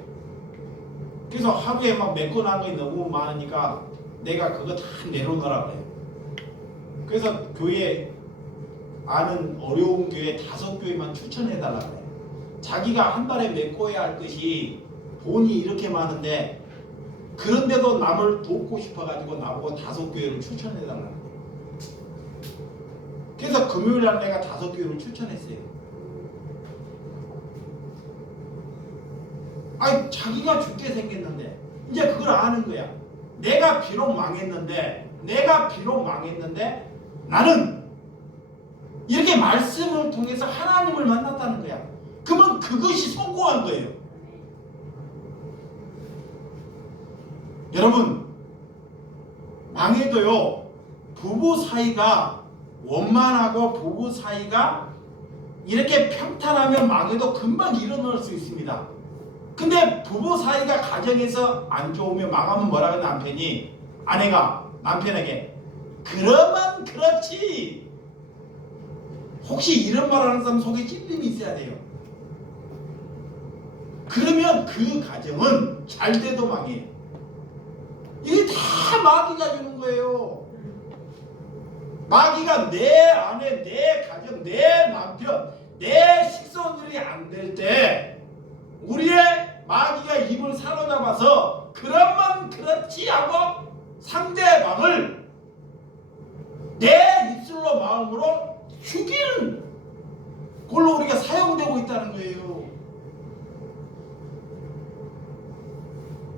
그래서 하루에 막 메꿔놓은 게 너무 많으니까 내가 그거 다 내려놓으라 그래요. 그래서 교회, 아는 어려운 교회 5교회만 추천해달라 그래요. 자기가 한 달에 메꿔야 할 것이 돈이 이렇게 많은데 그런데도 남을 돕고 싶어가지고 나보고 5교회를 추천해달라 그래요. 그래서 금요일날 내가 5교회를 추천했어요. 아니, 자기가 죽게 생겼는데 이제 그걸 아는 거야. 내가 비록 망했는데 나는 이렇게 말씀을 통해서 하나님을 만났다는 거야. 그러면 그것이 성공한 거예요. 여러분, 망해도요, 부부 사이가 원만하고 부부 사이가 이렇게 평탄하면 망해도 금방 일어날 수 있습니다. 근데 부부 사이가 가정에서 안 좋으면 망하면 뭐라 그래 남편이, 아내가 남편에게, 그러면 그렇지. 혹시 이런 말 하는 사람 속에 찔림이 있어야 돼요. 그러면 그 가정은 잘 돼도 망해요. 이게 다 마귀가 주는 거예요. 마귀가 내 아내, 내 가정, 내 남편, 내 식성들이 안 될 때 우리의 마귀가 입을 사로잡아서 그러면 그렇지 하고 상대방을 내 입술로 마음으로 죽이는 걸로 우리가 사용되고 있다는 거예요.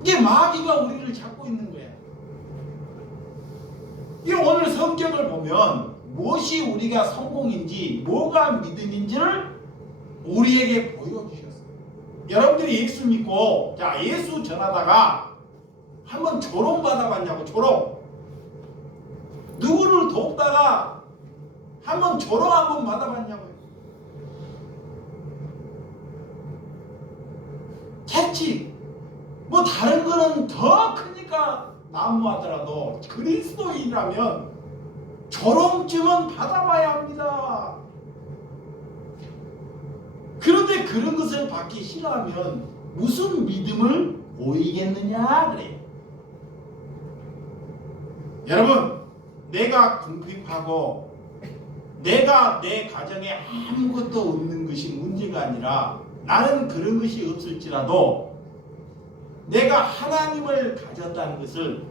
이게 마귀가 우리를 잡고 있는 거야. 이 오늘 성경을 보면 무엇이 우리가 성공인지 뭐가 믿음인지를 우리에게 보여주셨어요. 여러분들이 예수 믿고 자 예수 전하다가 한번 조롱 받아봤냐고. 조롱. 누구를 돕다가 한번 조롱 한번 받아봤냐고요. 채찍 뭐 다른 거는 더 크니까 난무하더라도 그리스도인이라면 조롱쯤은 받아봐야 합니다. 그런데 그런 것을 받기 싫어하면 무슨 믿음을 보이겠느냐 그래요. 여러분, 내가 궁핍하고 내가 내 가정에 아무것도 없는 것이 문제가 아니라 나는 그런 것이 없을지라도 내가 하나님을 가졌다는 것을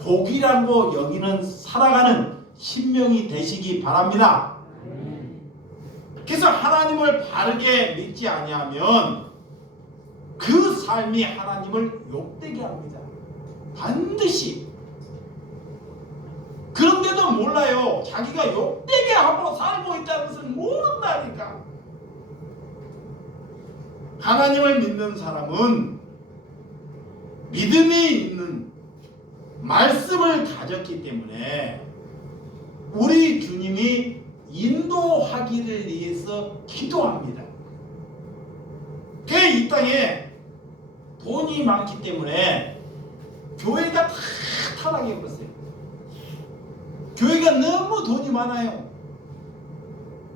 복이라고 여기는 살아가는 신명이 되시기 바랍니다. 그래서 하나님을 바르게 믿지 아니하면 그 삶이 하나님을 욕되게 합니다. 반드시. 그런데도 몰라요. 자기가 욕되게 하고 살고 있다는 것을 모른다니까. 하나님을 믿는 사람은 믿음이 있는 말씀을 가졌기 때문에 우리 주님이 인도하기를 위해서 기도합니다. 이 땅에 돈이 많기 때문에 교회가 다 타락해 버렸어요. 교회가 너무 돈이 많아요.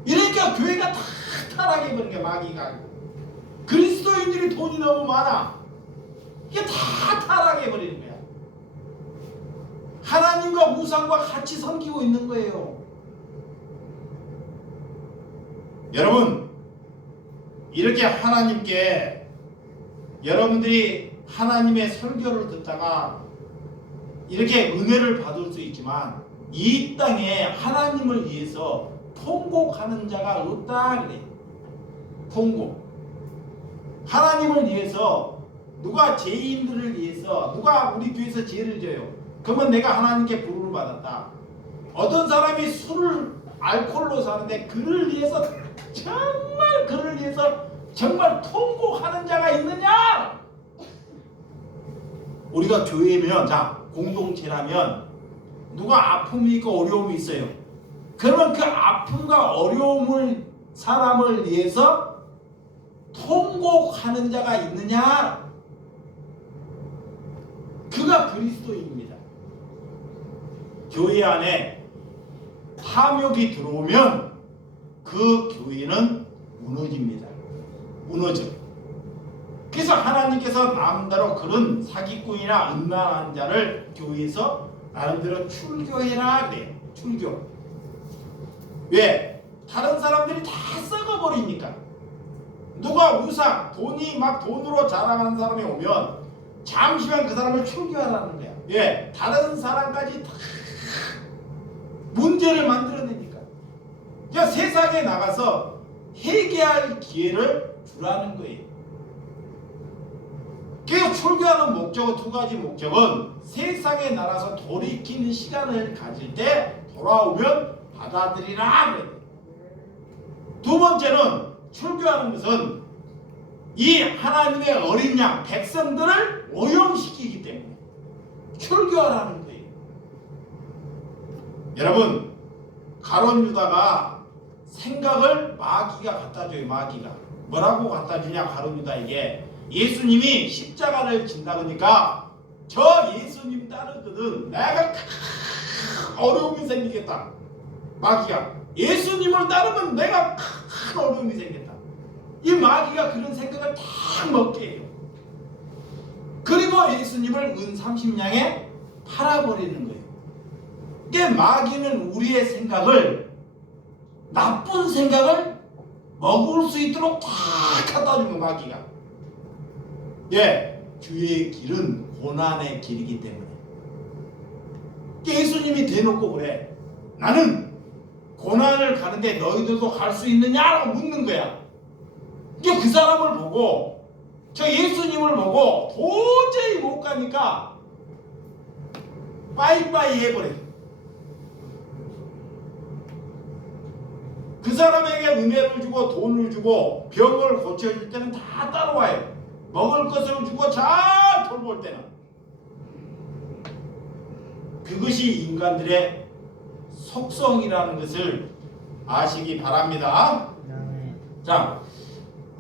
이러니까 교회가 다 타락해 버린 게 마귀가. 그리스도인들이 돈이 너무 많아. 이게 다 타락해 버리는 거야. 하나님과 우상과 같이 섬기고 있는 거예요. 여러분, 이렇게 하나님께 여러분들이 하나님의 설교를 듣다가 이렇게 은혜를 받을 수 있지만 이 땅에 하나님을 위해서 통곡하는 자가 없다 그래. 통곡. 하나님을 위해서 누가 죄인들을 위해서 누가 우리 교회에서 죄를 져요. 그러면 내가 하나님께 부름을 받았다. 어떤 사람이 술을 알코올로 사는데 그를 위해서 정말 그를 위해서 정말 통곡하는 자가 있느냐? 우리가 교회면 자 공동체라면 누가 아픔이 있고 어려움이 있어요. 그러면 그 아픔과 어려움을 사람을 위해서 통곡하는 자가 있느냐? 그가 그리스도입니다. 교회 안에 탐욕이 들어오면 그 교회는 무너집니다. 무너져. 그래서 하나님께서 나름대로 그런 사기꾼이나 음란한 자를 교회에서 나름대로 출교해라 그래요. 출교. 왜? 다른 사람들이 다 썩어버리니까. 누가 우상, 돈이 막 돈으로 자랑하는 사람이 오면 잠시만 그 사람을 출교하라는 거야. 왜? 다른 사람까지 다 문제를 만들어내니까. 그러니까 세상에 나가서 회개할 기회를 주라는 거예요. 그래서 출교하는 목적은 두 가지 목적은 세상에 나가서 돌이키는 시간을 가질 때 돌아오면 받아들이라 그래요. 두 번째는 출교하는 것은 이 하나님의 어린 양 백성들을 오염시키기 때문에 출교하라는 거예요. 여러분, 가룟 유다가 생각을 마귀가 갖다줘요. 마귀가 뭐라고 갖다주냐? 가룟 유다에게 예수님이 십자가를 진다 그러니까 저 예수님 따르거든 내가 큰 어려움이 생기겠다. 마귀가 예수님을 따르면 내가 큰 어려움이 생겼다. 이 마귀가 그런 생각을 다 먹게 해요. 그리고 예수님을 은 30냥에 팔아버리는 거예요. 이게 마귀는 우리의 생각을 나쁜 생각을 먹을 수 있도록 다 갖다 주는 마귀가. 예, 주의 길은 고난의 길이기 때문에 예수님이 대놓고 그래. 나는 고난을 가는데 너희들도 갈 수 있느냐라고 묻는 거야. 이게 그 사람을 보고 저 예수님을 보고 도저히 못 가니까 빠이빠이 해버려. 그 사람에게 은혜를 주고 돈을 주고 병을 고쳐줄 때는 다 따라와요. 먹을 것을 주고 잘 돌볼 때는. 그것이 인간들의 속성이라는 것을 아시기 바랍니다. 자,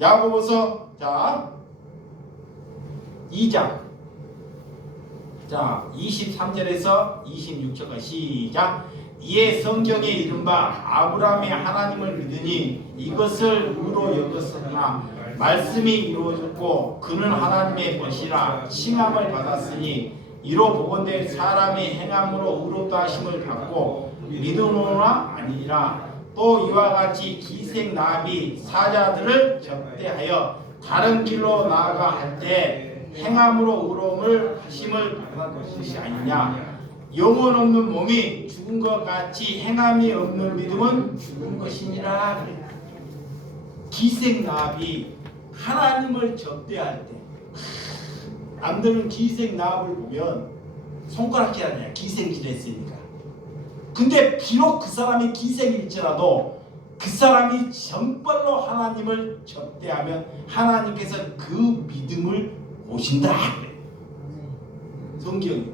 야고보서 2장 23절에서 26절까지 시작. 이에 성경에 이른바 아브라함이 하나님을 믿으니 이것을 의로 여겼으나 말씀이 이루어졌고 그는 하나님의 것이라 칭함을 받았으니 이로 보건대 사람이 행함으로 의롭다 하심을 받고 믿음으로나 아니니라. 또 이와 같이 기생 나비 사자들을 접대하여 다른 길로 나아가 할 때 행함으로 의로움을 하심을 받은 것이 아니냐. 영혼 없는 몸이 죽은 것 같이 행함이 없는 믿음은 죽은 것이니라. 기생나비 하나님을 접대할 때 남들은 기생나비를 보면 손가락질 하냐. 기생질 했으니까. 근데 비록 그 사람이 기생일지라도 그 사람이 정말로 하나님을 접대하면 하나님께서 그 믿음을 보신다. 성경이.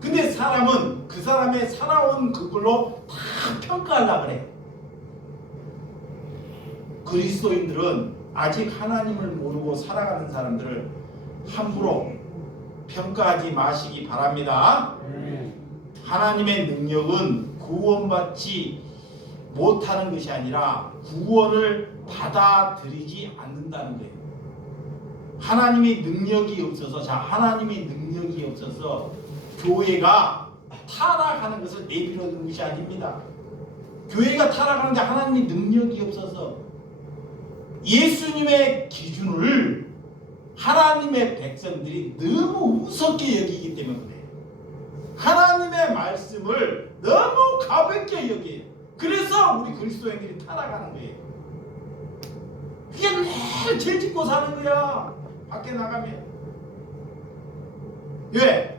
근데 사람은 그 사람의 살아온 그걸로 다 평가하려고 그래. 그리스도인들은 아직 하나님을 모르고 살아가는 사람들을 함부로 평가하지 마시기 바랍니다. 하나님의 능력은 구원받지 못하는 것이 아니라 구원을 받아들이지 않는다는 거예요. 하나님이 능력이 없어서, 하나님이 능력이 없어서 교회가 타락하는 것을 내비놓는 것이 아닙니다. 교회가 타락하는데 하나님이 능력이 없어서 예수님의 기준을 하나님의 백성들이 너무 우습게 여기기 때문에 그래요. 하나님의 말씀을 너무 가볍게 여겨요. 그래서 우리 그리스도인들이 타락하는 거예요. 그게 매일 죄 짓고 사는 거야. 밖에 나가면. 왜?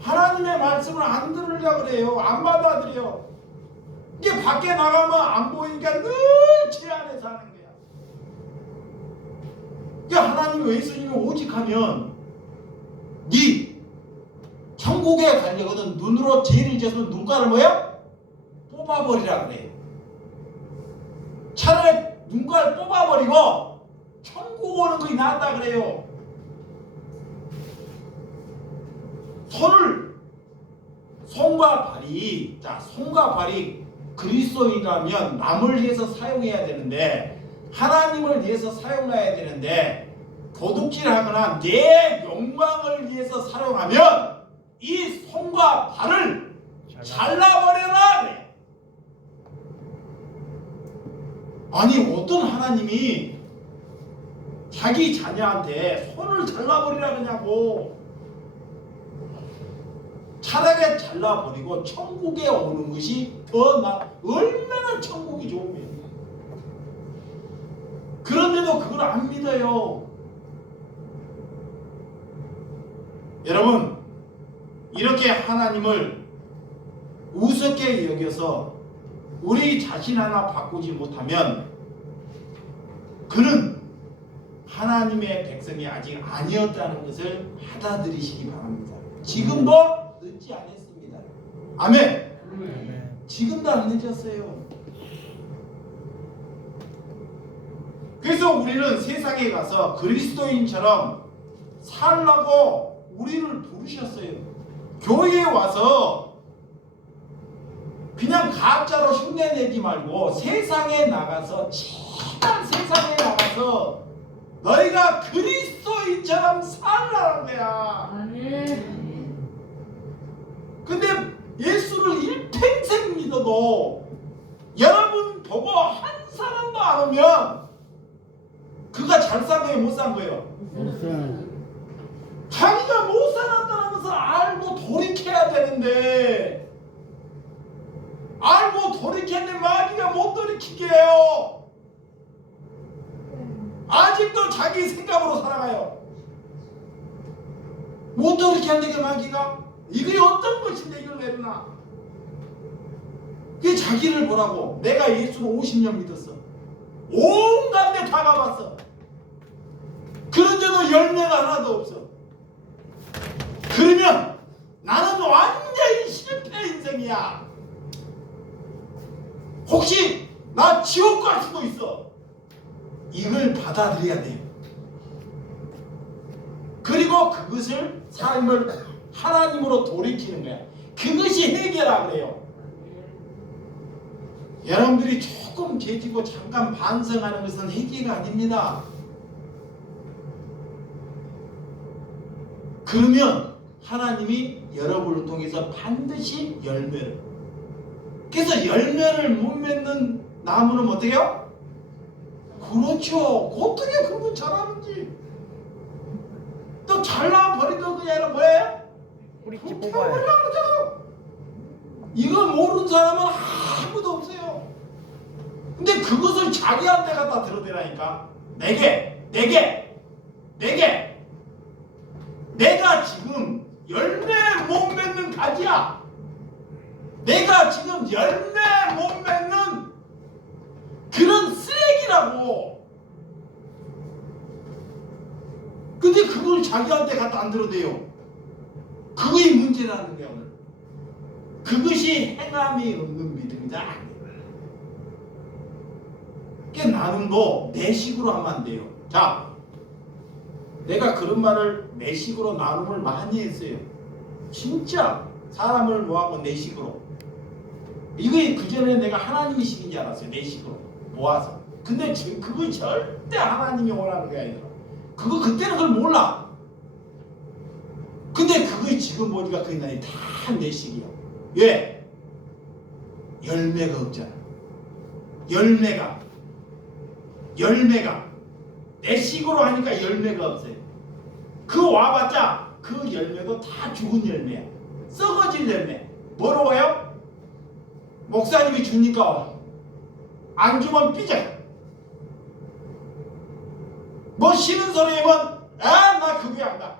하나님의 말씀을 안 들으려고 그래요. 안 받아들여요. 이게 밖에 나가면 안 보이니까 늘 죄 안에 사는 거야. 그러니까 하나님 예수님이 오직 하면 네 천국에 가려거든 눈으로 죄를 지었으면 눈가를 뭐야? 뽑아버리라 그래. 차라리 눈가를 뽑아버리고 천국 오는 것이 낫다 그래요. 손과 발이, 손과 발이 그리스도인이라면 남을 위해서 사용해야 되는데, 하나님을 위해서 사용해야 되는데, 도둑질하거나 내 영광을 위해서 사용하면 이 손과 발을 잘라버려라 그래. 아니 어떤 하나님이 자기 자녀한테 손을 잘라버리라 그러냐고. 차라리 잘라버리고 천국에 오는 것이 더 얼마나 천국이 좋은 거예요. 그런데도 그걸 안 믿어요. 여러분, 이렇게 하나님을 우습게 여겨서 우리 자신 하나 바꾸지 못하면 그는 하나님의 백성이 아직 아니었다는 것을 받아들이시기 바랍니다. 지금도 늦지 않았습니다. 아멘. 지금도 안 늦었어요. 그래서 우리는 세상에 가서 그리스도인처럼 살라고 우리를 부르셨어요. 교회에 와서 그냥 가짜로 흉내내지 말고 세상에 나가서, 제발 세상에 나가서 너희가 그리스도인처럼 살라는 거야. 아멘. 근데 예수를 일평생 믿어도 여러분 보고 한 사람도 안 오면 그가 잘 산 거예요, 못 산 거예요? 자기가 못 살았다는 것을 알고 돌이켜야 되는데, 알고 돌이켰는데 돌이키게 해요. 아직도 자기 생각으로 살아가요. 못 돌이게 한다게 마귀가 이게 어떤 것인데 이걸 내려놔. 그게 자기를 보라고. 내가 예수를 50년 믿었어. 온갖 데 다 가봤어. 그런데도 열매가 하나도 없어. 그러면 나는 완전히 실패 인생이야. 혹시 나 지옥 갈 수도 있어. 이걸 받아들여야 돼요. 그리고 그것을 삶을 하나님으로 돌이키는 거야. 그것이 해결하고 그래요. 여러분들이 조금 죄지고 잠깐 반성하는 것은 해결이 아닙니다. 그러면 하나님이 여러분을 통해서 반드시 열매를, 그래서 열매를 못 맺는 나무는 어떻게 해요? 그렇죠. 어떻게 그분 잘하는지. 또 잘라버리던 그게 아니라 뭐예요? 뿌리째 그렇게 뽑아요. 하려고 그러잖아요. 이거 모르는 사람은 아무도 없어요. 근데 그것을 자기한테 갖다 들어대라니까. 내게 내가 지금 열매 못 맺는 가지야. 내가 지금 열매 못 맺는 그런 쓰레기라고. 근데 그걸 자기한테 갖다 안 들어대요. 그게 문제라는 거야 오늘. 그것이 행함이 없는 믿음이다. 그러니까 나눔도 내 식으로 하면 안 돼요. 자, 내가 그런 말을 내 식으로 나눔을 많이 했어요. 진짜 사람을 모아고 내 식으로. 이거 그전에 내가 하나님이 식인 줄 알았어요. 내 식으로 모아서. 근데 그거 절대 하나님이 원하는 게 아니라. 그거 그때는 그걸 몰라. 근데 그거 지금 보니까 그게 다 내 식이야. 왜? 열매가 없잖아. 열매가 내 식으로 하니까 열매가 없어요. 그 와봤자 그 열매도 다 죽은 열매야. 썩어질 열매. 뭐라고 해요? 목사님이 주니까 안 주면 삐져. 뭐 싫은 소리 하면 나 그게 안 가.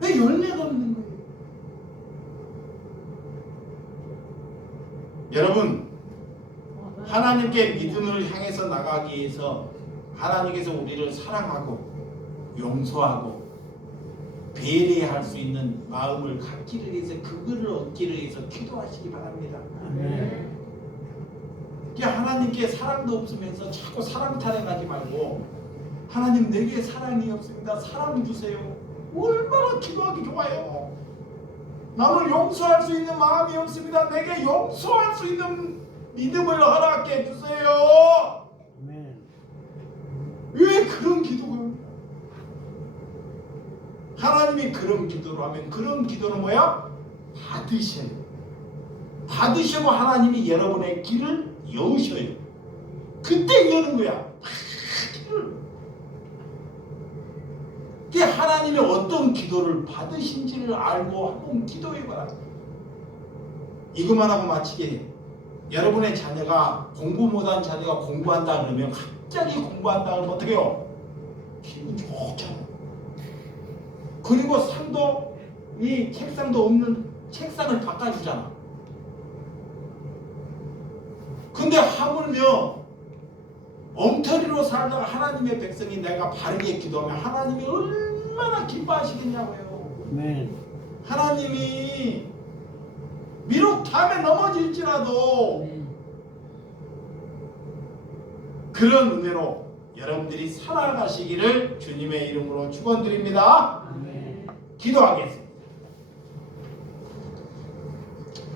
왜 열매가 없는 거예요? 여러분, 하나님께 믿음을 향해서 나가기 위해서 하나님께서 우리를 사랑하고 용서하고 배려할 수 있는 마음을 갖기를 위해서, 그거를 얻기를 위해서 기도하시기 바랍니다. 아멘. 하나님께 사랑도 없으면서 자꾸 사랑 타령하지 말고, 하나님 내게 사랑이 없습니다. 사랑 주세요. 얼마나 기도하기 좋아요. 나는 용서할 수 있는 마음이 없습니다. 내게 용서할 수 있는 믿음을 허락해 주세요. 아멘. 왜 그런 기도가? 하나님이 그런 기도를 하면, 그런 기도는 뭐야? 받으셔요. 받으시고 하나님이 여러분의 길을 여우셔요. 그때 여는 거야. 길을. 하나님이 어떤 기도를 받으신지를 알고 한번 기도해봐라. 이것만 하고 마치게 해요. 여러분의 자녀가 공부 못한 자녀가 공부한다 그러면, 갑자기 공부한다 그러면 어떻게 해요? 기분 좋잖아. 그리고 상도, 이 책상도 없는 책상을 바꿔주잖아. 근데 하물며 엉터리로 살다가 하나님의 백성이 내가 바르게 기도하면 하나님이 얼마나 기뻐하시겠냐고요. 아멘. 하나님이 비록 다음에 넘어질지라도 그런 은혜로 여러분들이 살아가시기를 주님의 이름으로 축원드립니다. 아멘. 기도하겠습니다.